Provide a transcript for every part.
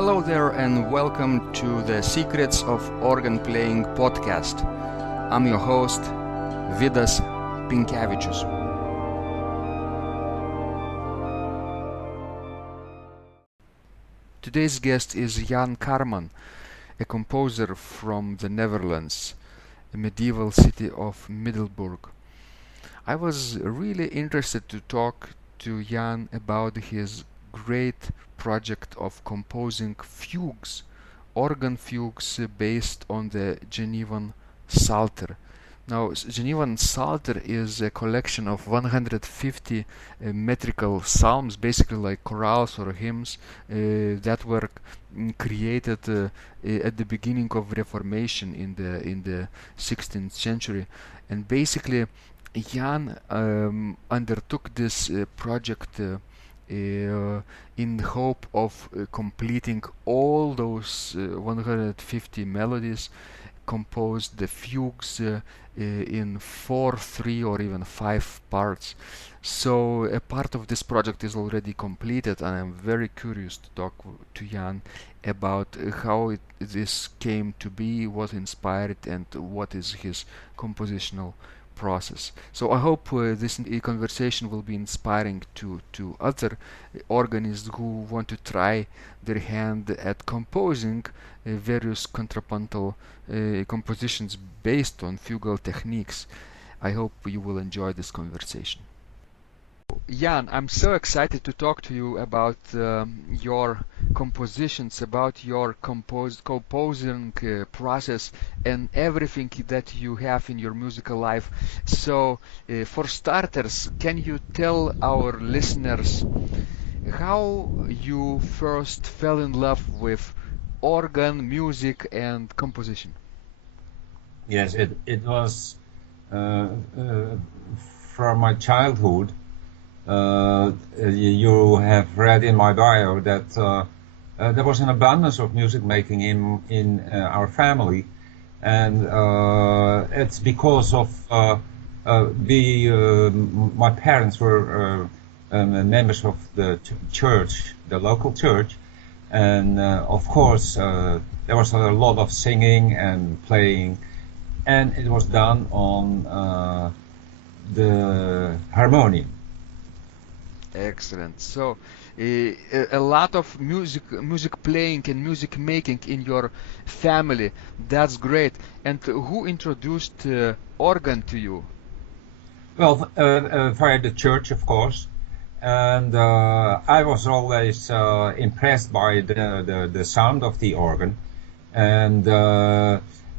Hello there and welcome to the Secrets of Organ Playing podcast. I'm your host, Vidas Pinkevicius. Today's guest is Jan Karman, a composer from the Netherlands, a medieval city of Middelburg. I was really interested to talk to Jan about his great project of composing fugues, organ fugues based on the Genevan Psalter. Now, Genevan Psalter is a collection of 150 metrical psalms, basically like chorales or hymns, that were created at the beginning of Reformation in the 16th century, and basically Jan undertook this project in hope of completing all those 150 melodies, composed the fugues in 4, 3 or even 5 parts. So a part of this project is already completed, and I'm very curious to talk to Jan about how this came to be, what inspired it, and what is his compositional process. So I hope this conversation will be inspiring to other organists who want to try their hand at composing various contrapuntal compositions based on fugal techniques. I hope you will enjoy this conversation. Jan, I'm so excited to talk to you about your compositions, about your composing process and everything that you have in your musical life. So, for starters, can you tell our listeners how you first fell in love with organ, music, and composition? Yes, it was from my childhood. You have read in my bio that there was an abundance of music making in our family, and it's because of my parents were members of the church, the local church, and of course there was a lot of singing and playing, and it was done on the harmonium. Excellent. So, a lot of music playing and music making in your family. That's great. And who introduced organ to you? Well, via the church, of course. And I was always impressed by the sound of the organ. And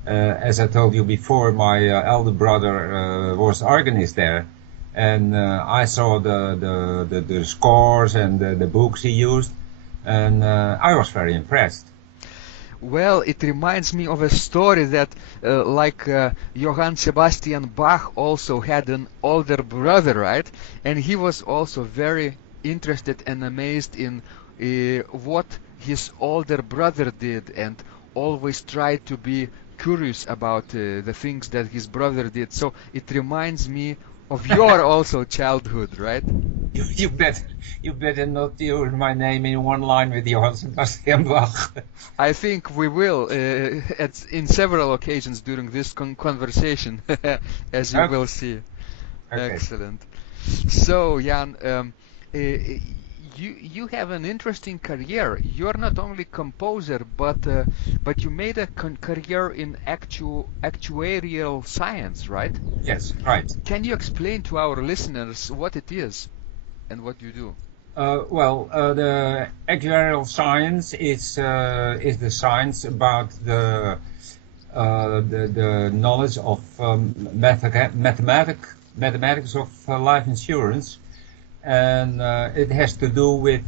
as I told you before, my elder brother was organist there. And I saw the scores and the books he used, and I was very impressed. Well, it reminds me of a story that Johann Sebastian Bach also had an older brother, right? And he was also very interested and amazed in what his older brother did, and always tried to be curious about the things that his brother did. So it reminds me of your also childhood, right? You better not use my name in one line with Johann Sebastian Bach. I think we will in several occasions during this conversation, as you will see. Okay. Excellent. So, Jan, you have an interesting career. You are not only composer, but you made a career in actuarial science, right? Yes, right. Can you explain to our listeners what it is and what you do? The actuarial science is the science about the knowledge of mathematics of life insurance. And it has to do with,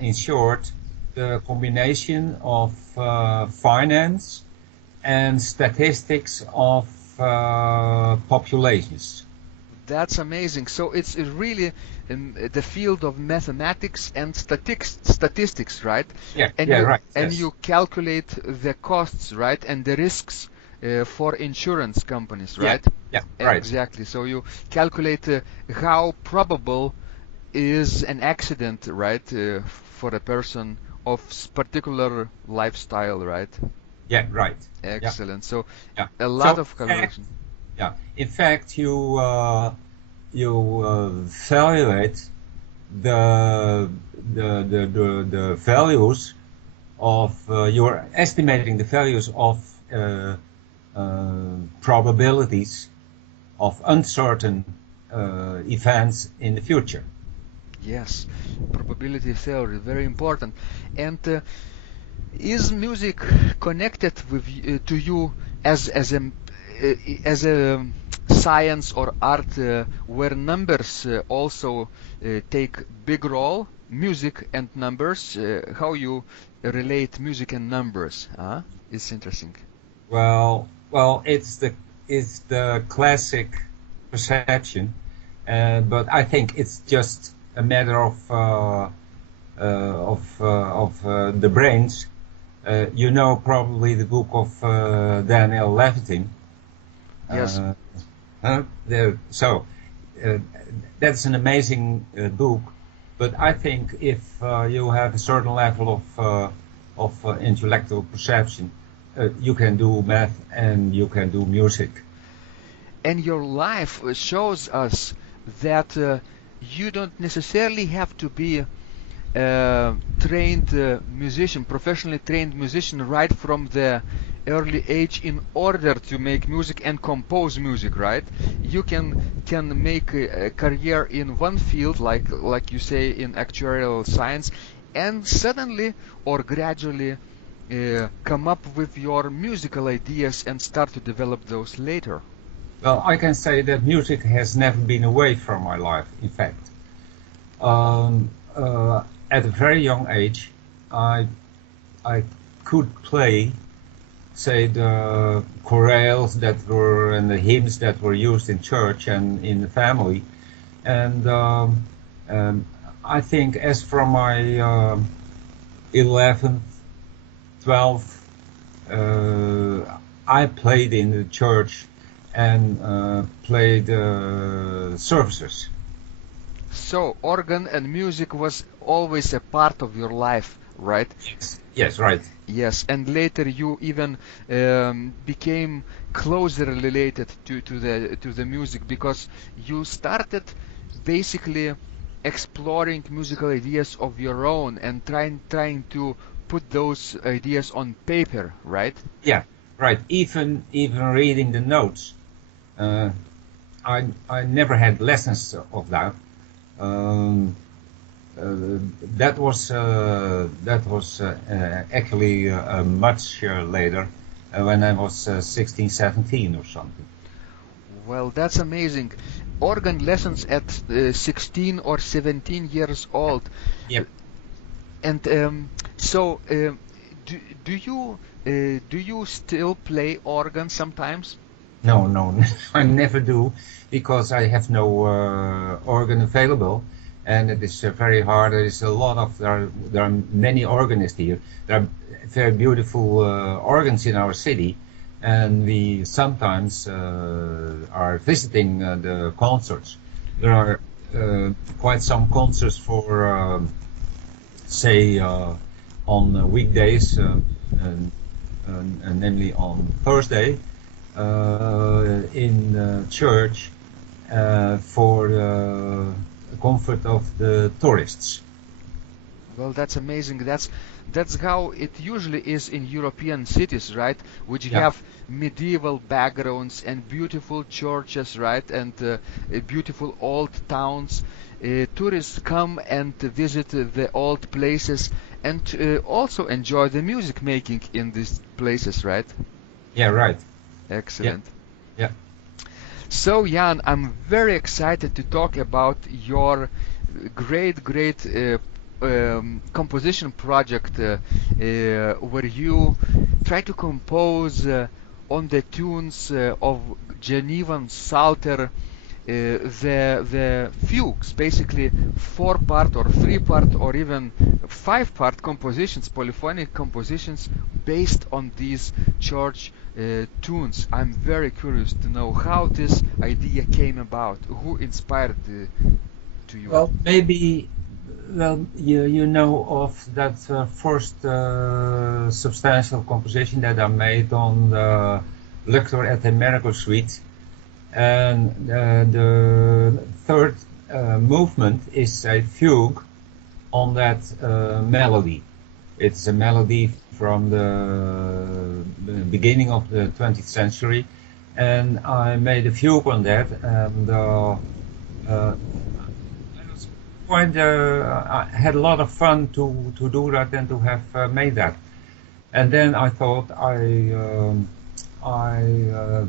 in short, the combination of finance and statistics of populations. That's amazing. So it's really in the field of mathematics and statistics, right? Yeah, right. And yes. You calculate the costs, right, and the risks for insurance companies, right? Yeah, right. Exactly. So you calculate how probable is an accident, right, for a person of particular lifestyle, right? Yeah, right. Yeah, Excellent. So yeah. a lot So, of collaboration. in fact, you evaluate the the values of you're estimating the values of probabilities of uncertain events in the future. Yes, probability theory, very important. And is music connected with to you as a science or art where numbers also take big role? Music and numbers, how you relate music and numbers? It's interesting. Well, it's the classic perception, but I think it's just a matter of the brains. You know probably the book of Daniel Levitin. Yes. Uh, so uh, that's an amazing book. But I think if you have a certain level of intellectual perception, you can do math and you can do music. And your life shows us that you don't necessarily have to be trained musician, professionally trained musician right from the early age in order to make music and compose music, right? You can make a career in one field, like you say in actuarial science, and suddenly or gradually come up with your musical ideas and start to develop those later. Well, I can say that music has never been away from my life. In fact, um, at a very young age, I I could play, say, the chorales that were and the hymns that were used in church and in the family, and um, I think as from my 11th, 12th, I played in the church and played services. So organ and music was always a part of your life, right? Yes, right. Yes, and later you even became closer related to the music because you started basically exploring musical ideas of your own and trying to put those ideas on paper, right? Yeah, right. Even reading the notes, uh, I never had lessons of that. Um, uh, that was actually much later, when I was 16, 17 or something. Well, that's amazing. Organ lessons at 16 or 17 years old. Yep. And so, do you still play organ sometimes? No, no, I never do, because I have no organ available, and it is very hard. There are many organists here. There are very beautiful organs in our city, and we sometimes are visiting the concerts. There are quite some concerts for, say, on weekdays, and namely on Thursday, in church, for the comfort of the tourists. Well, that's amazing. That's how it usually is in European cities, right? Which Yeah, have medieval backgrounds and beautiful churches, right? And beautiful old towns. Tourists come and visit the old places and also enjoy the music making in these places, right? yeah, right. Yeah, Excellent. yeah. So, Jan, I'm very excited to talk about your great composition project where you try to compose on the tunes of Genevan Psalter the fugues, basically 4-part or 3-part or even 5-part compositions, polyphonic compositions based on these church tunes. I'm very curious to know how this idea came about, who inspired to you? Well, maybe, well, you know of that first substantial composition that I made on the Lector at the Miracle Suite, and the third movement is a fugue on that melody. It's a melody from the beginning of the 20th century, and I made a fugue on that, and quite I had a lot of fun to do that and to have made that. And then I thought I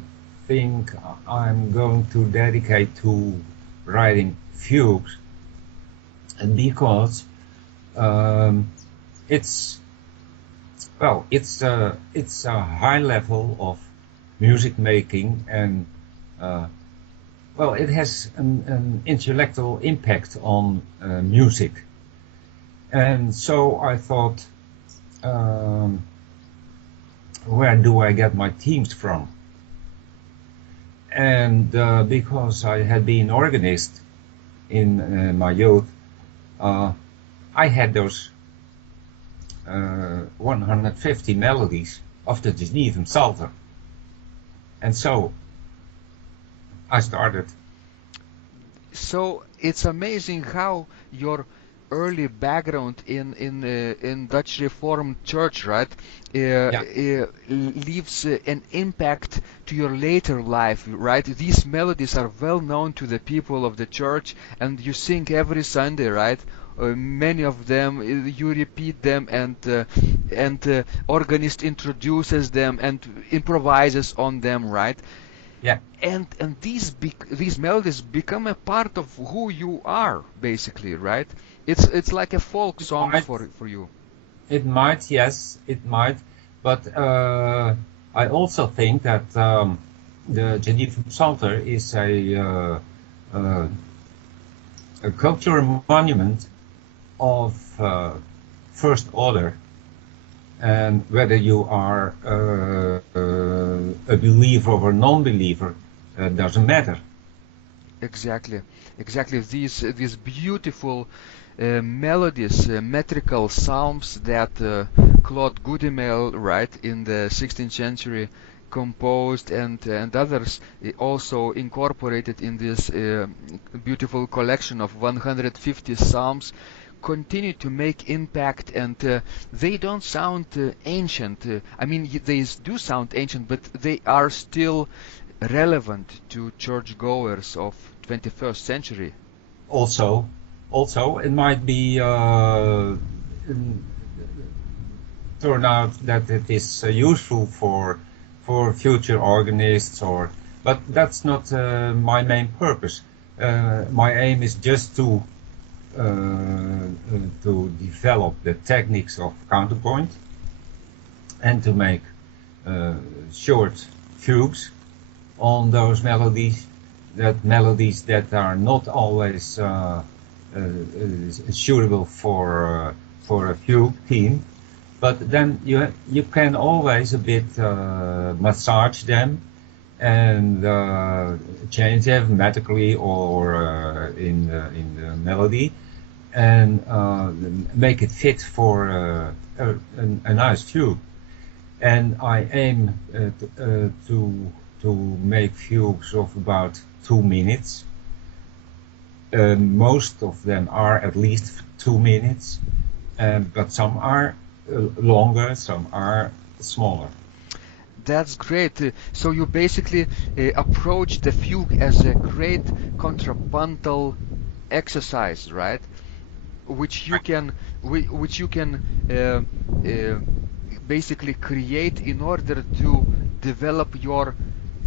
think I'm going to dedicate to writing fugues, and because it's a high level of music making, and well, it has an intellectual impact on music. And so I thought, where do I get my themes from? And because I had been organist in my youth, I had those 150 melodies of the Genevan Psalter. And so I started. So it's amazing how your early background in Dutch Reformed Church, right, leaves an impact to your later life, right? These melodies are well known to the people of the church, and you sing every Sunday, right? Many of them you repeat them, and organist introduces them and improvises on them, right? Yeah. And these melodies become a part of who you are, basically, right? It's like a folk song for you. It might, yes, it might, but I also think that the Genevan Psalter is a cultural monument of first order, and whether you are a believer or a non-believer doesn't matter. Exactly. These beautiful melodies, metrical psalms that Claude Goudimel, right, in the 16th century composed, and others also incorporated in this beautiful collection of 150 psalms, continue to make impact, and they don't sound ancient. I mean, they do sound ancient, but they are still relevant to churchgoers of 21st century. Also, it might be turn out that it is useful for future organists, but that's not my main purpose. My aim is just to develop the techniques of counterpoint and to make short fugues on those melodies that are not always suitable for a fugue theme, but then you can always a bit massage them and change them metrically or in the melody, and make it fit for a nice fugue. And I aim to make fugues of about 2 minutes. Most of them are at least 2 minutes, but some are longer, some are smaller. That's great. So you basically approach the fugue as a great contrapuntal exercise, right? Which you can basically create in order to develop your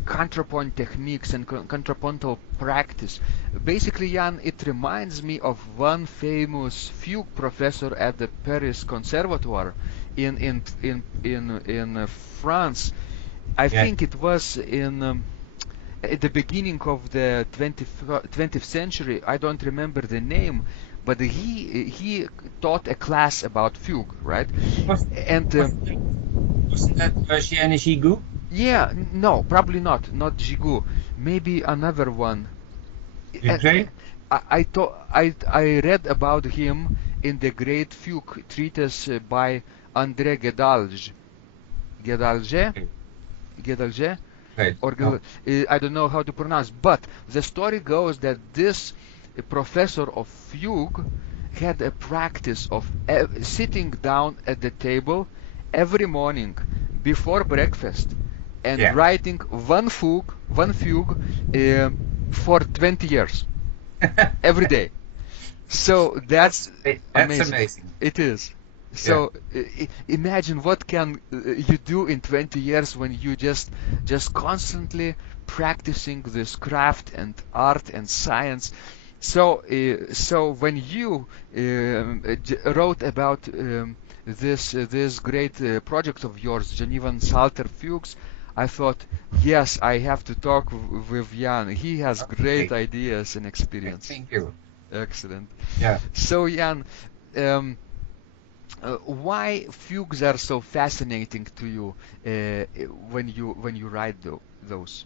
contrapoint techniques and contrapuntal practice. Basically, Jan, it reminds me of one famous fugue professor at the Paris Conservatoire in France. I think it was in at the beginning of the 20th century. I don't remember the name, but he taught a class about fugue, right? Wasn't that Jan Karman? Yeah, no, probably not Gigoux. Maybe another one. Dupré? I read about him in the great fugue treatise by André Gedalge, Okay. Gedalge, Great. or No. I don't know how to pronounce, but the story goes that this professor of fugue had a practice of sitting down at the table every morning before breakfast and Yeah. writing one fugue uh, for 20 years every day. So that's That's amazing. amazing. It is. Yeah. So imagine what can you do in 20 years when you just constantly practicing this craft and art and science. So when you wrote about this great project of yours, Genevan Psalter Fugues, I thought, yes, I have to talk with Jan. He has great Okay. ideas and Yeah, experience. thank you. Excellent. Yeah. So Jan, um, why fugues are so fascinating to you when you write those?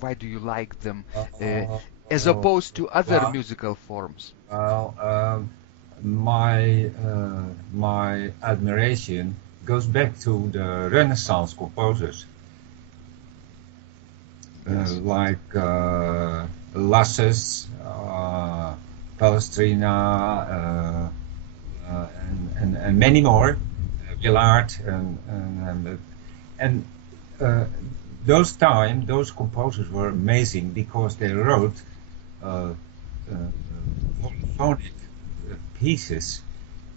Why do you like them Uh, as opposed to other well, musical forms? well, my admiration goes back to the Renaissance composers, Yes, like Lassus, Palestrina, and many more, Willard, and uh, those composers were amazing because they wrote uh, uh, polyphonic pieces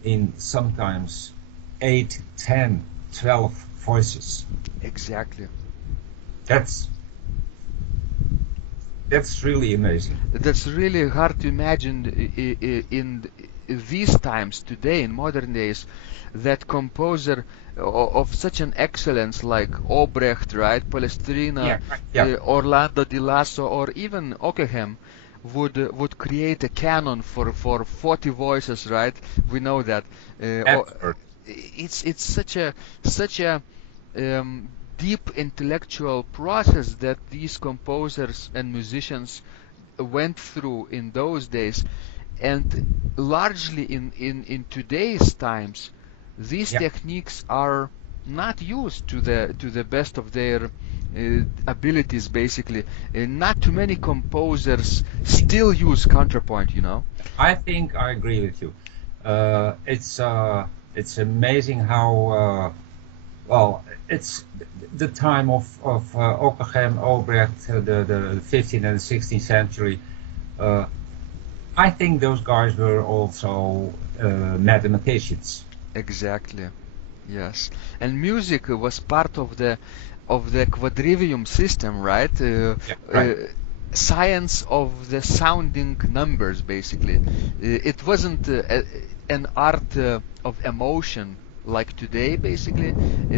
in sometimes 8, 10, 12 voices. exactly. That's that's really amazing. That's really hard to imagine in these times today, in modern days, that composer of such an excellence like Obrecht, right, Palestrina, Yeah, right. Yeah, Orlando di Lasso, or even Ockeghem would create a canon for 40 voices, right? We know that. Or absolutely. it's such a um, deep intellectual process that these composers and musicians went through in those days, and largely in today's times these Yeah, techniques are not used to the best of their abilities, basically. Not too many composers still use counterpoint, you know. I think I agree with you. It's amazing how well it's the time of Ockeghem, Obrecht, the 15th and 16th century. Uh, I think those guys were also mathematicians. Exactly. Yes, and music was part of the quadrivium system, right? Yeah, right. Uh, Science of the sounding numbers, basically. It wasn't an art of emotion like today, basically,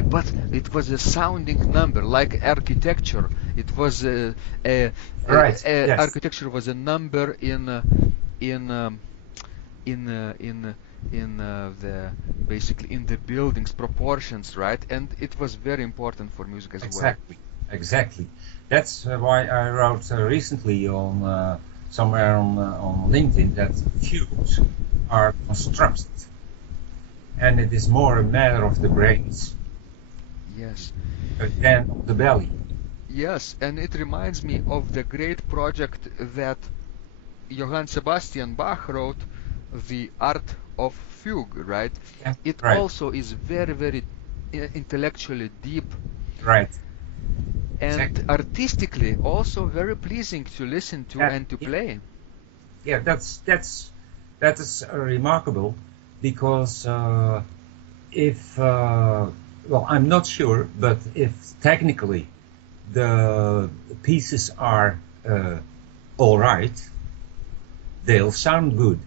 but it was a sounding number, like architecture. It was Right. Yes. architecture was a number in in uh, in the basically in the building's proportions, right? And it was very important for music as well. Exactly. Exactly. That's why I wrote recently on somewhere on LinkedIn that fugues are constructed, and it is more a matter of the brains Yes, than of the belly. yes, and it reminds me of the great project that Johann Sebastian Bach wrote, the art of fugue, right? Yeah. It Right. also is very intellectually deep Right. and Exactly. artistically also very pleasing to listen to Yeah. and to Yeah. play. Yeah. That is remarkable because if well, I'm not sure, but if technically the pieces are all right, they'll sound good.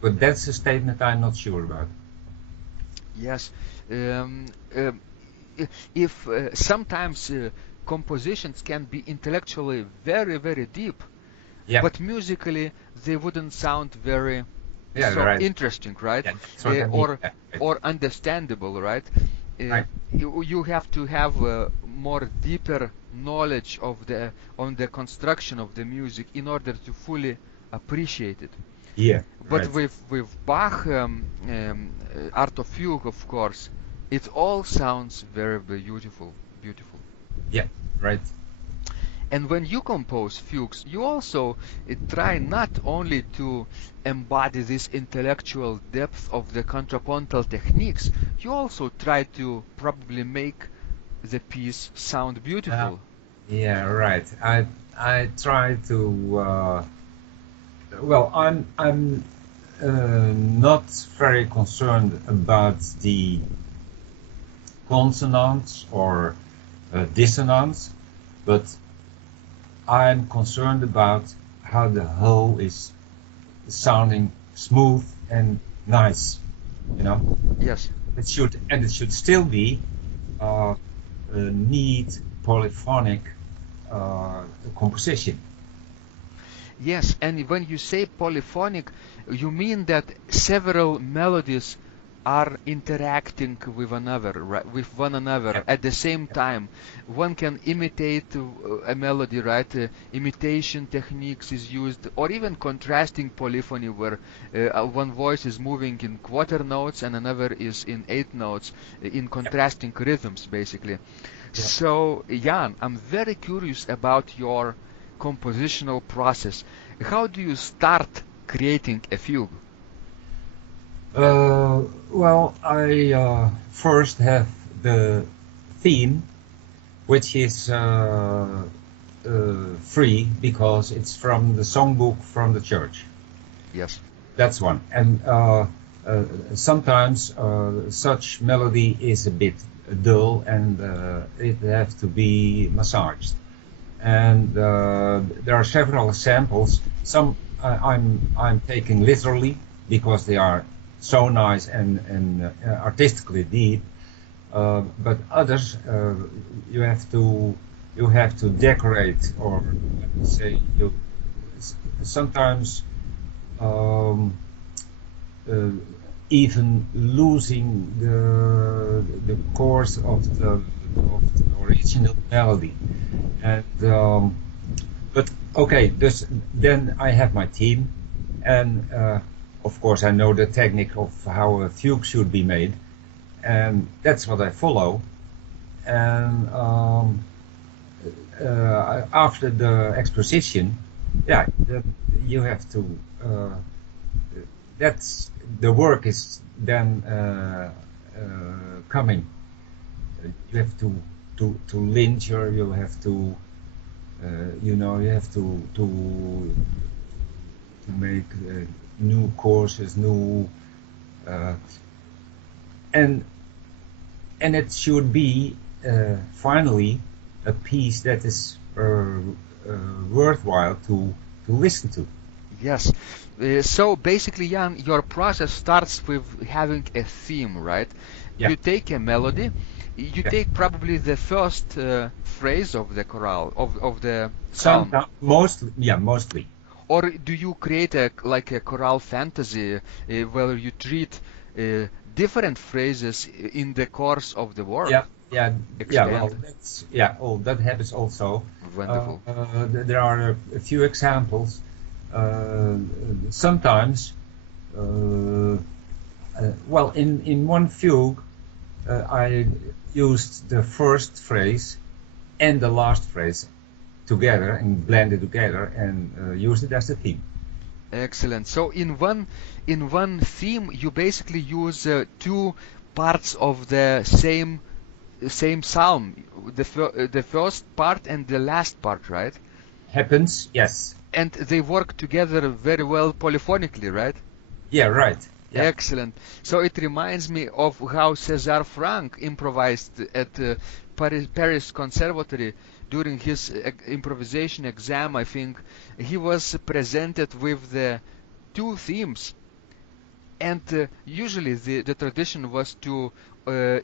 But that's a statement I'm not sure about. Yes. Um, um, if sometimes compositions can be intellectually very deep, Yeah, but musically they wouldn't sound very yeah, so right. interesting, right? Yeah, that's what I mean. Or Yeah, right. understandable, right? Right. You have to have more deeper knowledge of the on the construction of the music in order to fully appreciate it. Yeah, But right. with Bach Art of Fugue, of course, it all sounds very beautiful, beautiful. Yeah, right. And when you compose fugues, you also try not only to embody this intellectual depth of the contrapuntal techniques, you also try to probably make the piece sound Uh, beautiful. yeah, right. I try to. Well, I'm not very concerned about the consonants or dissonance, but I'm concerned about how the whole is sounding smooth and nice. You know, Yes. it should still be a neat polyphonic composition. Yes, and when you say polyphonic, you mean that several melodies are interacting with another, right, with one another Yeah, at the same time. One can imitate a melody, right? Imitation techniques is used, or even contrasting polyphony, where one voice is moving in quarter notes and another is in eighth notes, in yeah, contrasting rhythms, basically. yeah. So, Jan, I'm very curious about your compositional process. How do you start creating a fugue? Well, I first have the theme, which is free because it's from the songbook from the church. Yes. That's one. And sometimes such melody is a bit dull and it has to be massaged. And there are several samples. Some I'm taking literally because they are so nice and artistically deep. But others you have to decorate, or let me say you sometimes um, uh, even losing the course of the original melody. And but okay, then I have my team, and of course I know the technique of how a fugue should be made, and that's what I follow. And after the exposition, yeah, then you have to. That's the work is then coming. You have to lynch, or you have to you have to make new courses, new uh, and and it should be finally a piece that is worthwhile to listen to. Yes. So basically, Jan, your process starts with having a theme, right? Yeah, You take a melody, you yeah. take probably the first phrase of the chorale, of the psalm, Sometimes, mostly, yeah, mostly. or do you create a like a chorale fantasy where you treat different phrases in the course of the Yeah, work? yeah, yeah. Well, Expand. that's yeah. Oh, that happens also. Wonderful. There are a few examples. Sometimes, uh, well, in one fugue, I used the first phrase and the last phrase together and blended together and used it as a theme. Excellent. So in one theme, you basically use two parts of the same psalm, the first part and the last part, right? Happens, yes. And they work together very well polyphonically, right? Yeah, right. Yeah, Excellent. So it reminds me of how César Franck improvised at Paris Conservatory during his improvisation exam. I think he was presented with the two themes, and usually the tradition was to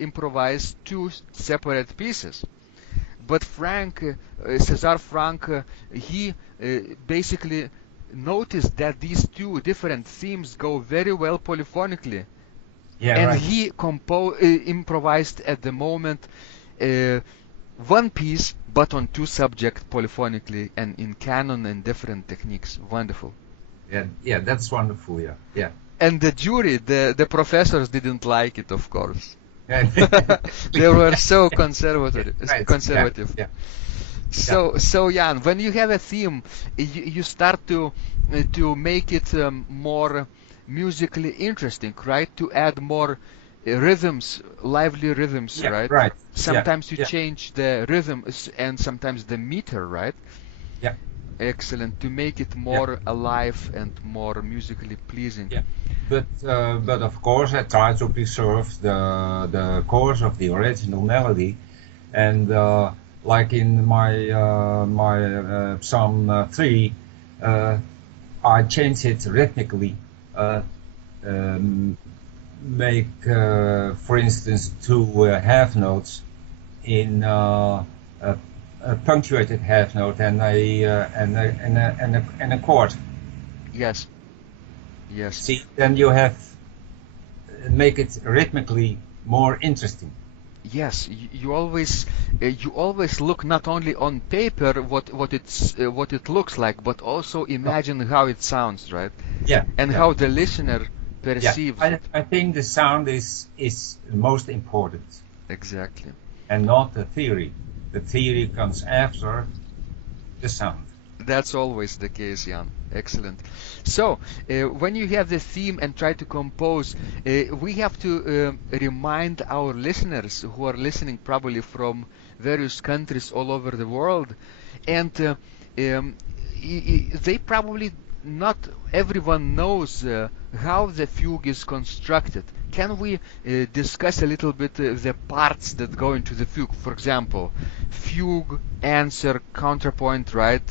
improvise two separate pieces. But César Franck, he basically noticed that these two different themes go very well polyphonically, yeah, and right. he improvised at the moment uh, one piece, but on two subjects polyphonically and in canon and different techniques. Wonderful. Yeah, that's wonderful. Yeah. And the jury, the professors didn't like it, of course. Yeah. They were so conservative. Right. Conservative. Yeah. So Jan, when you have a theme, you start to make it more musically interesting, right? To add more rhythms, lively rhythms, right? Right. Sometimes you change the rhythm and sometimes the meter, right? Yeah. Excellent. To make it more alive and more musically pleasing. Yeah. But of course I try to preserve the course of the original melody, and like in my Psalm 3, I change it rhythmically. Make, for instance, two half notes in a punctuated half note and a chord. Yes. Yes. See, then you make it rhythmically more interesting. Yes, you always look not only on paper what it looks like, but also imagine how it sounds, right? Yeah. And how the listener perceives it. I think the sound is most important. Exactly. And not the theory. The theory comes after the sound. That's always the case, Jan. Excellent. So, when you have the theme and try to compose, we have to remind our listeners who are listening probably from various countries all over the world, and they probably not everyone knows how the fugue is constructed. Can we discuss a little bit the parts that go into the fugue? For example, fugue, answer, counterpoint, right?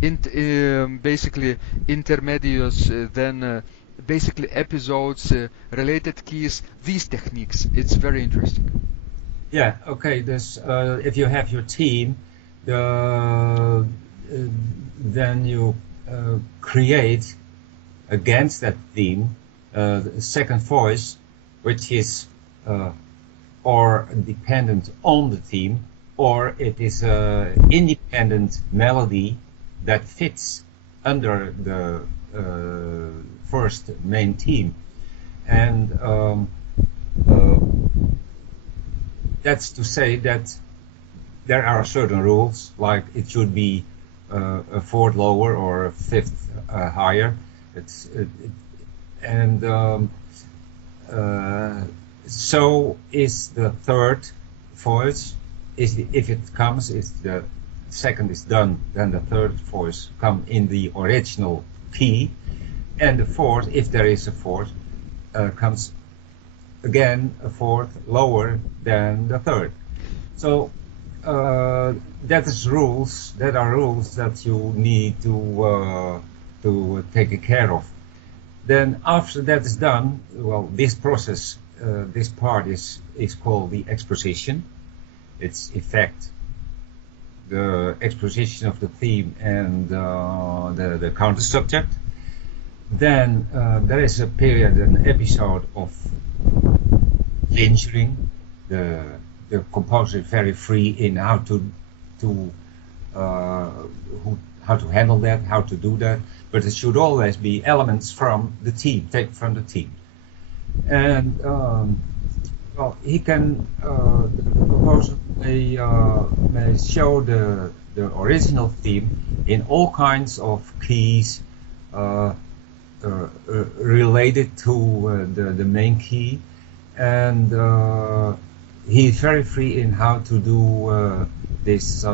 Basically intermedios, then basically episodes, related keys, these techniques. It's very interesting. Yeah, okay. If you have your team, then you create against that theme the second voice, which is or dependent on the theme, or it is an independent melody that fits under the first main theme. And that's to say that there are certain rules, like it should be a fourth lower or a fifth higher. So is the third voice. If it comes, the second is done, then the third voice come in the original key, and the fourth, if there is a fourth, comes again a fourth lower than the third. So that are rules that you need to take care of. Then after that is done, well, this process, this part is called the exposition. It's effect, the exposition of the theme and the counter subject. Then there is a period, an episode of lingering. The composer is very free in how to handle that, how to do that. But it should always be elements from the team, taken from the team. And well, he can, the composer may show the original theme in all kinds of keys related to the main key, and he is very free in how to do this.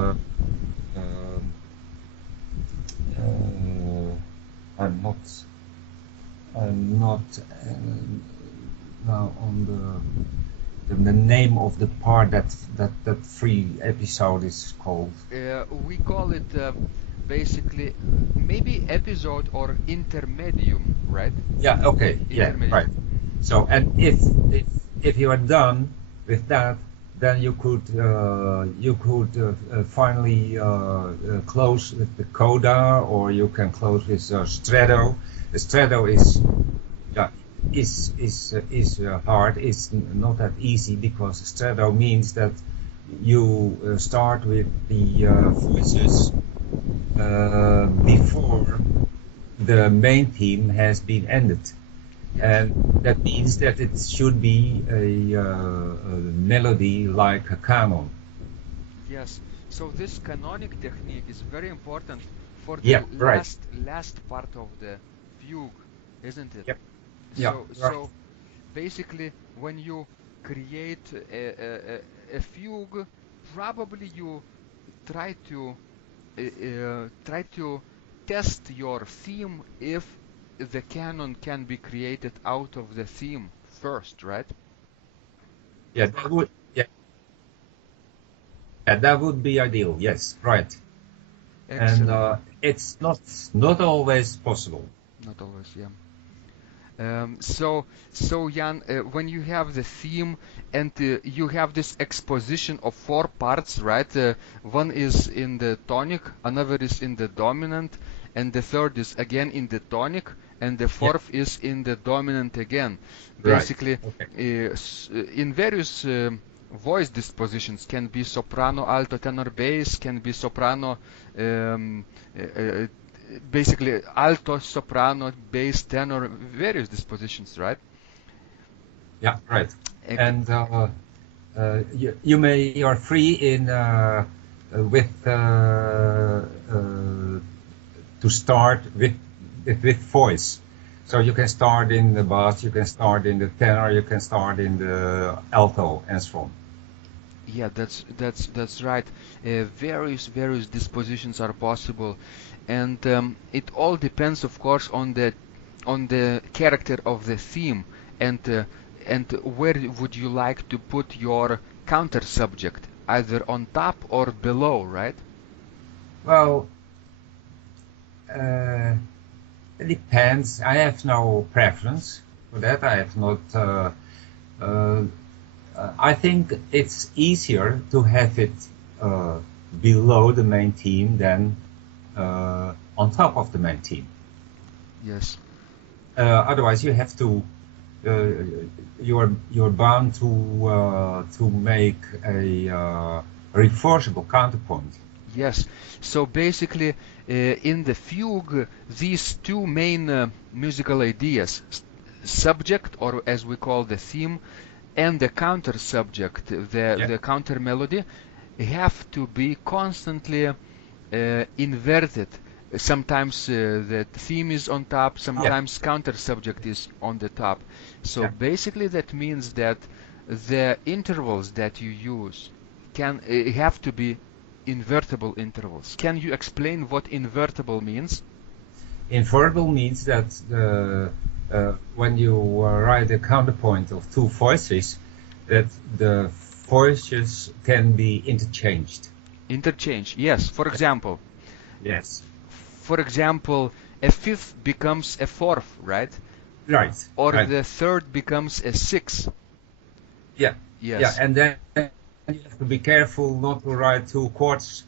I'm not now on the name of the part that free episode is called. We call it basically maybe episode or intermedium, right? Yeah. Okay. Yeah. Right. So, and if you are done with that, then you could finally close with the coda, or you can close with stretto. The stretto is hard. It's not that easy, because stretto means that you start with the voices before the main theme has been ended. Yes. And that means that it should be a melody like a canon. Yes. So this canonic technique is very important for the Yeah, right. last part of the fugue, isn't it? Yep. Yeah, right. So basically, when you create a fugue, probably you try to try to test your theme if the canon can be created out of the theme first, right? Yeah, that would be ideal. Yes, right. And Excellent. it's not always possible. Not always, yeah. So Jan, when you have the theme and you have this exposition of four parts, right? One is in the tonic, another is in the dominant, and the third is again in the tonic, and the Yeah, fourth is in the dominant again. right. Basically, Okay. in various voice dispositions, can be soprano, alto, tenor, bass, can be soprano, um, uh, uh, basically alto, soprano, bass, tenor, various dispositions, right? Yeah, right. Ex- And you are free in with to start with voice. So you can start in the bass, you can start in the tenor, you can start in the alto, and so on. yeah, that's right. Various dispositions are possible, and it all depends, of course, on the character of the theme, and uh, and where would you like to put your counter subject, either on top or below, right? Well, uh, it depends. I have no preference for that. I have not. Uh, I think it's easier to have it uh, below the main theme than on top of the main theme. Yes. Otherwise, you have to. Uh, you're bound to make a reversible counterpoint. Yes. So basically, in the fugue, these two main musical ideas, subject, or as we call the theme, and the counter subject, Yeah. the counter melody, have to be constantly inverted. Sometimes the theme is on top, Yeah. sometimes counter subject is on the top. So Yeah. basically, that means that the intervals that you use can have to be invertible intervals. Can you explain what invertible means? Invertible means that when you write a counterpoint of two voices, that the voices can be interchanged. Interchange. Yes. Yes. For example, a fifth becomes a fourth, right? Right. Or Right. the third becomes a sixth. Yeah. Yeah. Yes. And then you have to be careful not to write two chords,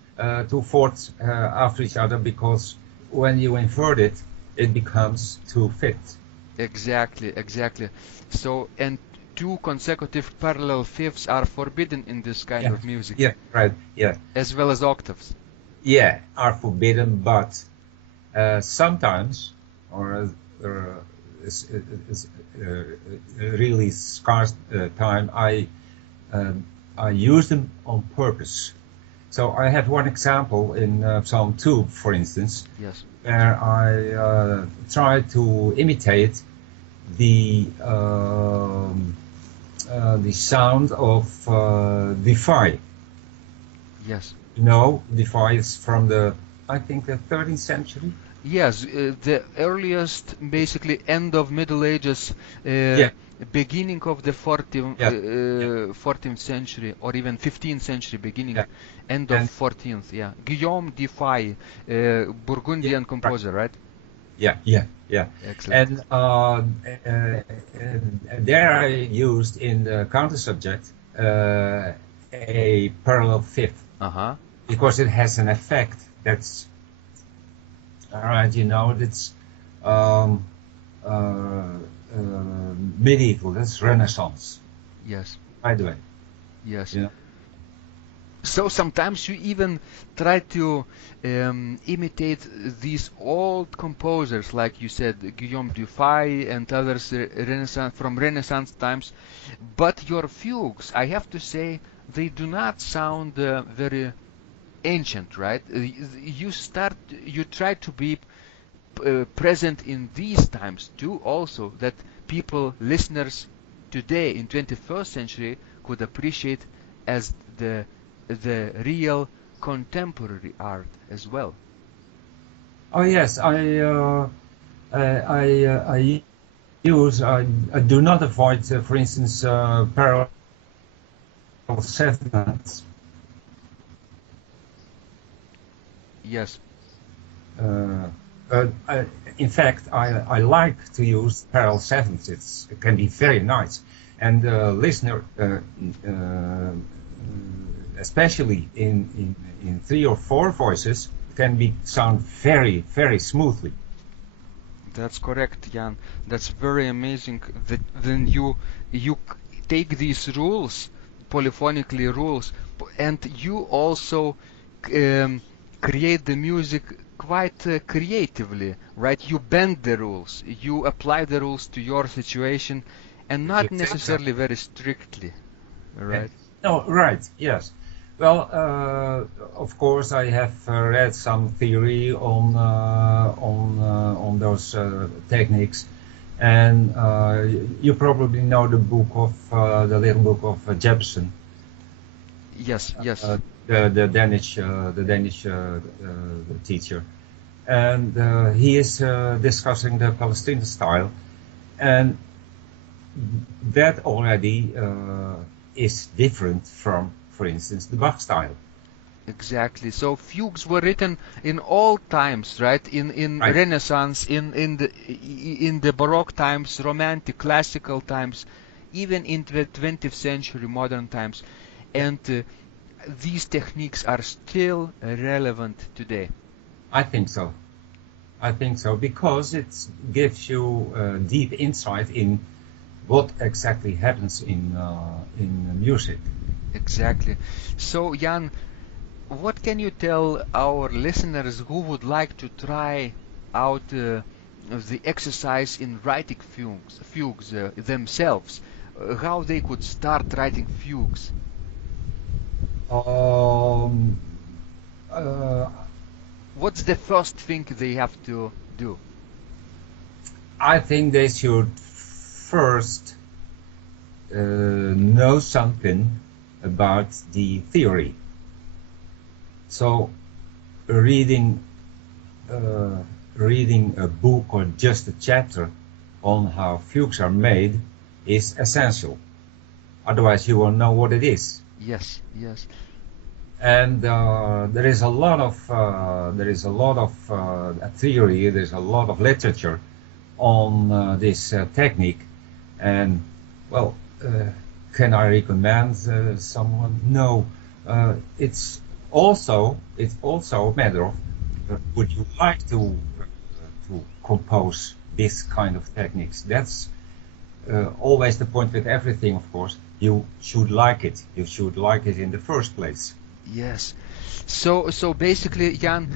two fourths after each other, because when you invert it, it becomes two fifths. Exactly, exactly. So, and two consecutive parallel fifths are forbidden in this kind Yeah. of music, Yeah. Right. Yeah. as well as octaves. Yeah. Are forbidden, but sometimes, or is, really scarce time, I use them on purpose. So I have one example in Psalm 2, for instance, Yes. where I try to imitate the sound of Defy. Yes. You know, Defy is from I think the 13th century. Yes, the earliest, basically end of Middle Ages, Yeah, beginning of the yeah, yeah, 14th century, or even 15th century, beginning, yeah. end of And 14th, yeah. Guillaume Dufay, yeah, Burgundian right. composer, right? Yeah, yeah, yeah. Excellent. And there I used in the counter subject a parallel fifth, Uh-huh. because it has an effect that's all right. You know, that's um, uh, medieval. That's Renaissance, Yes, by the way. yes. You know. So sometimes you even try to imitate these old composers, like you said, Guillaume Dufay and others, Renaissance from Renaissance times. But your fugues, I have to say, they do not sound very ancient, right? You try to be present in these times too, also that people, listeners today in 21st century could appreciate as the real contemporary art as well. Oh yes, I use I do not avoid, for instance, parallel sevenths. Yes. Uh, in fact, I like to use parallel sevenths. It can be very nice, and listener, especially in 3 or 4 voices, can be sound very smoothly. That's correct, Jan. That's very amazing. That then you take these rules, polyphonically rules, and you also um, create the music quite creatively, right? You bend the rules, you apply the rules to your situation, and not necessarily very strictly, right? No, right. Yes. Well, of course, I have read some theory on those techniques, and you probably know the little book of Jepsen. Yes, yes. The Danish teacher, and he is discussing the Palestinian style, and that already is different from, for instance, the Bach style. Exactly. So fugues were written in all times, right? In Right. Renaissance, in the Baroque times, Romantic, classical times, even in the 20th century, modern times, and these techniques are still relevant today. I think so. I think so because it gives you deep insight in what exactly happens in music. Exactly. So Jan, what can you tell our listeners who would like to try out the exercise in writing fugues themselves? How they could start writing fugues? Um, uh, What's the first thing they have to do? I think they should first know something about the theory. So reading reading a book or just a chapter on how fugues are made is essential. Otherwise, you won't know what it is. Yes, yes. And there is a lot of theory. There's a lot of literature on this technique. And well, can I recommend someone? No. It's also a matter of would you like to compose this kind of techniques? That's always the point with everything, of course. You should like it. You should like it in the first place. Yes. So basically, Jan,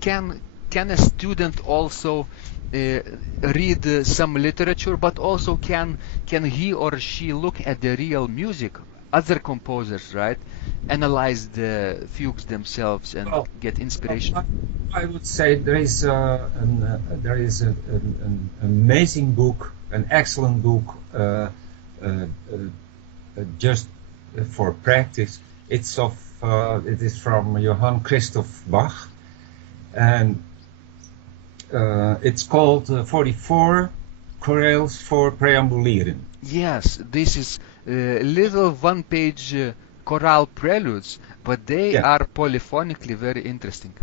can a student also read some literature, but also can he or she look at the real music, other composers, right? Analyze the fugues themselves and get inspiration. I would say there is an amazing book, an excellent book, just for practice. It is from Johann Christoph Bach, and it's called 44 Chorales for Preambuleren. Yes, this is little one-page chorale preludes, but they are polyphonically very interesting.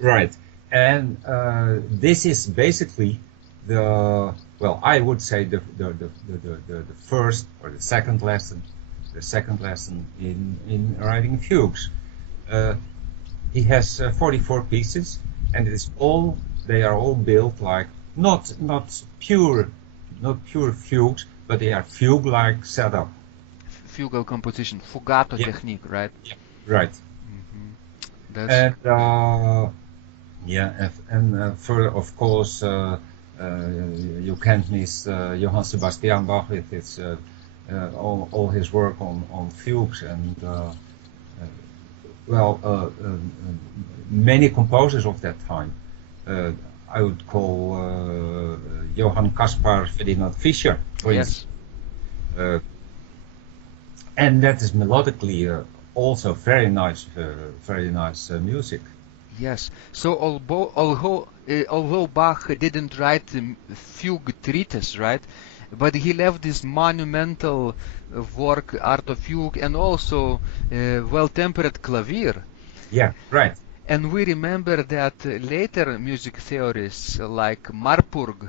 Right, and this is basically I would say the first or the second lesson in writing fugues. He has 44 pieces, and they are all built like not pure fugues, but they are fugue-like setup. Fugal composition, fugato technique, right? Yeah. Right. That's And further, of course, you can't miss Johann Sebastian Bach with his all his work on fugues and many composers of that time. I would call Johann Caspar Ferdinand Fischer, for instance. Uh, and that is melodically also very nice music. yes. So although Bach didn't write the fugue treatise, right? But he left this monumental work, Art of Fugue, and also well-tempered clavier. Yeah, right. And we remember that later music theorists like Marburg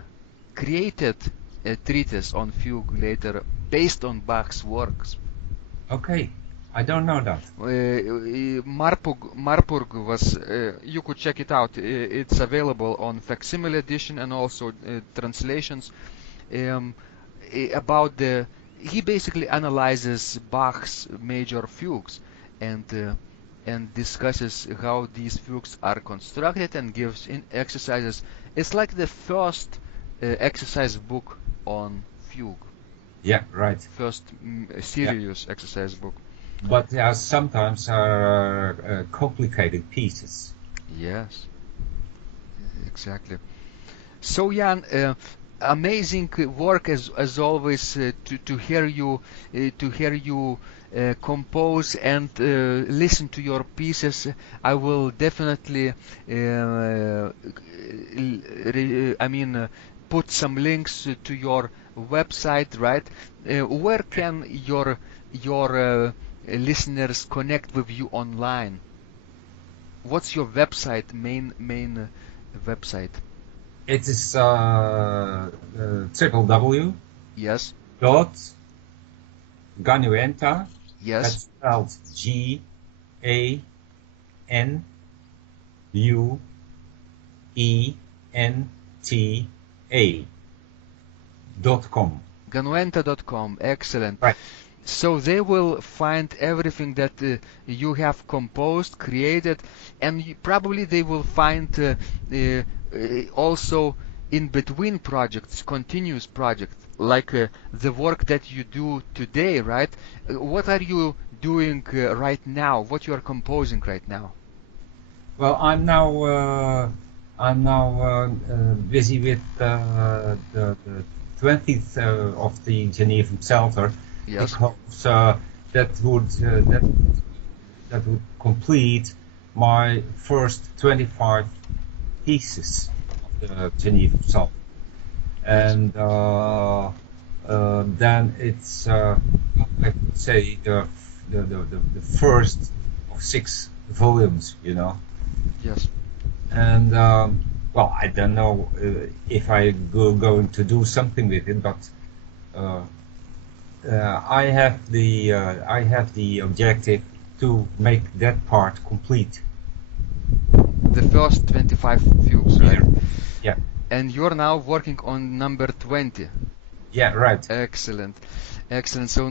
created a treatise on fugue later based on Bach's works. Okay, I don't know that. Marburg was, you could check it out. It's available on facsimile edition and also translations. About he basically analyzes Bach's major fugues and discusses how these fugues are constructed and gives exercises. It's like the first exercise book on fugue. Yeah, right. First serious exercise book. But there are sometimes complicated pieces. Yes, exactly. So Jan, amazing work as always to hear you compose and listen to your pieces. I will definitely put some links to your website, right? Where can your listeners connect with you online? What's your website, main website? It is www. Yes. Dot Ganuenta. Yes. That's spelled GANUENTA.com. Ganuenta.com. Excellent. Right. So they will find everything that you have composed, created, and probably they will find also in between projects, continuous projects, like the work that you do today, right? What are you doing right now? What you are composing right now? Well, I'm now busy with the 20th of the Genevan Psalter. Yes. Because that would complete my first 25 pieces of the Genevan Psalter, and then it's I could say the first of 6 volumes, you know. Yes. And well, I don't know if I going to do something with it, but. I have the objective to make that part complete. The first 25 fugues, right? Yeah. And you're now working on number 20. Yeah, right. Excellent. Excellent. So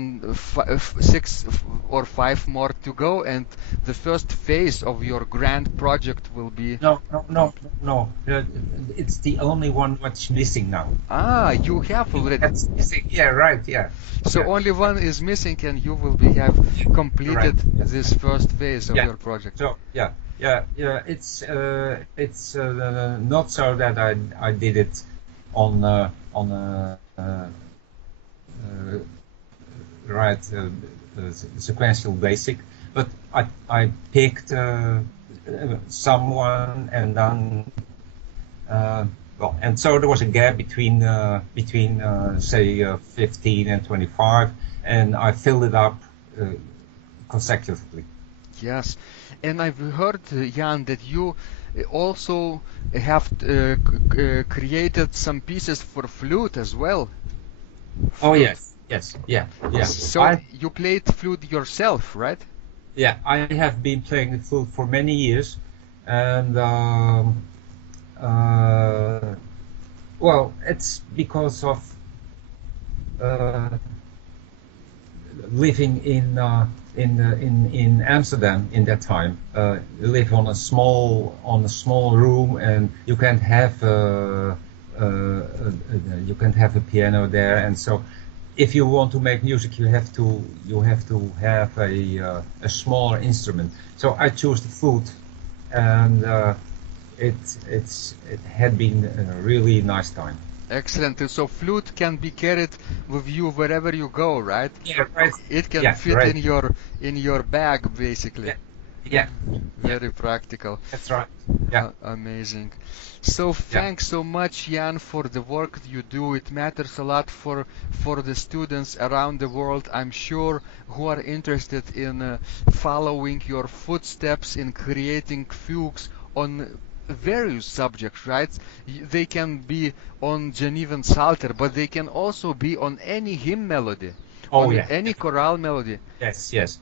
6 or 5 more to go, and the first phase of your grand project will be... No. It's the only one what's missing now. Ah, you have already... That's missing. Yeah, right, yeah. So yeah. only one is missing, and you will have completed right. this first phase of your project. So, yeah. It's not so that I did it on sequential basic, but I picked someone, and then and so there was a gap between say 15 and 25, and I filled it up consecutively. Yes, and I've heard, Jan, that you also have created some pieces for flute as well. Oh yes, yeah. So you played flute yourself, right? Yeah, I have been playing the flute for many years, and well, it's because of living in in Amsterdam in that time. You live on a small room, and you can't have a piano there, and so if you want to make music, you have to have a smaller instrument. So I chose the flute, and it had been a really nice time. Excellent. So flute can be carried with you wherever you go, right? Yeah, right. It can Yeah, fit right. in your bag, basically. Yeah. Very practical. That's right. Yeah. Amazing. So thanks so much, Jan, for the work you do. It matters a lot for the students around the world, I'm sure, who are interested in following your footsteps in creating fugues on various subjects, right? They can be on Genevan Psalter, but they can also be on any hymn melody, any chorale melody. Yes.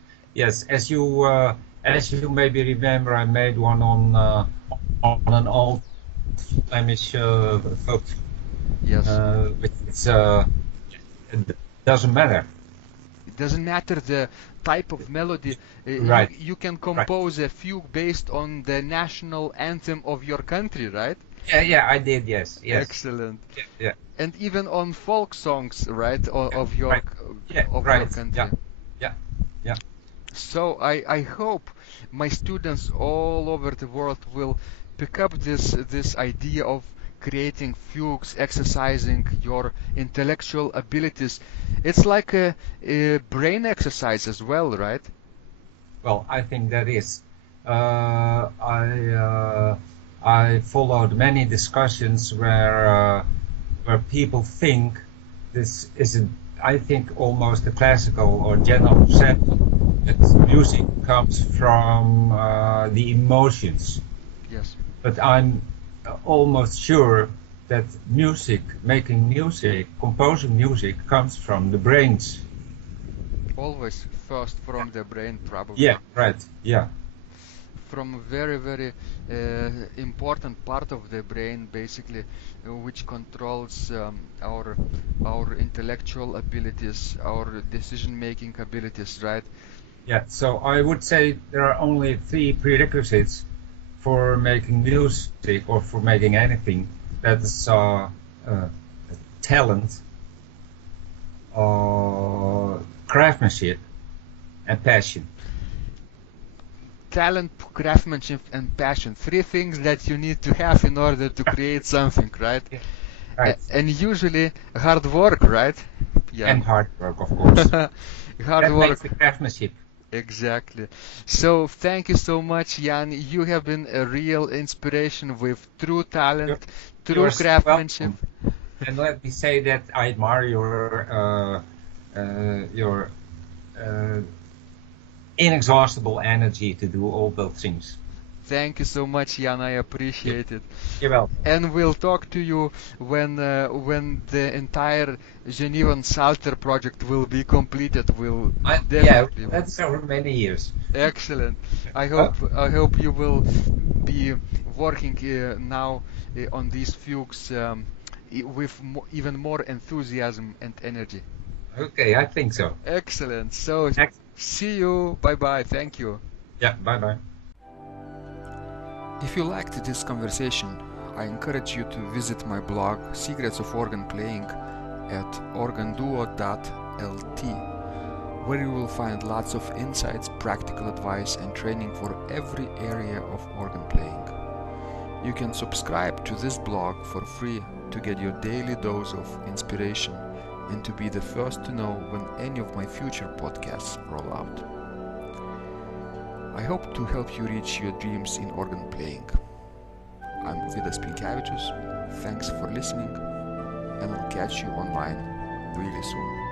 As you maybe remember, I made one on an old Flemish folk. Yes. It doesn't matter. It doesn't matter the type of melody. Right. You can compose a fugue based on the national anthem of your country, right? Yeah, I did. Yes. Excellent. Yeah. And even on folk songs, right, of your country. Yeah. So I hope my students all over the world will pick up this idea of creating fugues, exercising your intellectual abilities. It's like a brain exercise as well, right? Well, I think that is. I followed many discussions where people think this is, I think, almost a classical or general sense that music comes from the emotions. Yes. But I'm almost sure that making music, composing music, comes from the brains. Always first from the brain, probably. Yeah, right. Yeah. From a very, very important part of the brain, basically, which controls our intellectual abilities, our decision-making abilities, right? Yeah. So I would say there are only 3 prerequisites for making music or for making anything. That's talent, craftsmanship, and passion. Talent, craftsmanship, and passion. 3 things that you need to have in order to create something, right? Yeah. Right. And usually hard work, right? Yeah. And hard work, of course. Hard that work. Makes the craftsmanship. Exactly. So thank you so much, Jan. You have been a real inspiration with true talent, true craftsmanship. Welcome. And let me say that I admire your inexhaustible energy to do all those things. Thank you so much, Jan. I appreciate it. You're welcome. And we'll talk to you when the entire Genevan Psalter project will be completed. That's over many years. Excellent. I hope you will be working now on these fugues with even more enthusiasm and energy. Okay, I think so. Excellent. So see you. Bye bye. Thank you. Yeah. Bye bye. If you liked this conversation, I encourage you to visit my blog Secrets of Organ Playing at organduo.lt, where you will find lots of insights, practical advice and training for every area of organ playing. You can subscribe to this blog for free to get your daily dose of inspiration and to be the first to know when any of my future podcasts roll out. I hope to help you reach your dreams in organ playing. I'm Vidas Pinkevicius. Thanks for listening, and I'll catch you online really soon.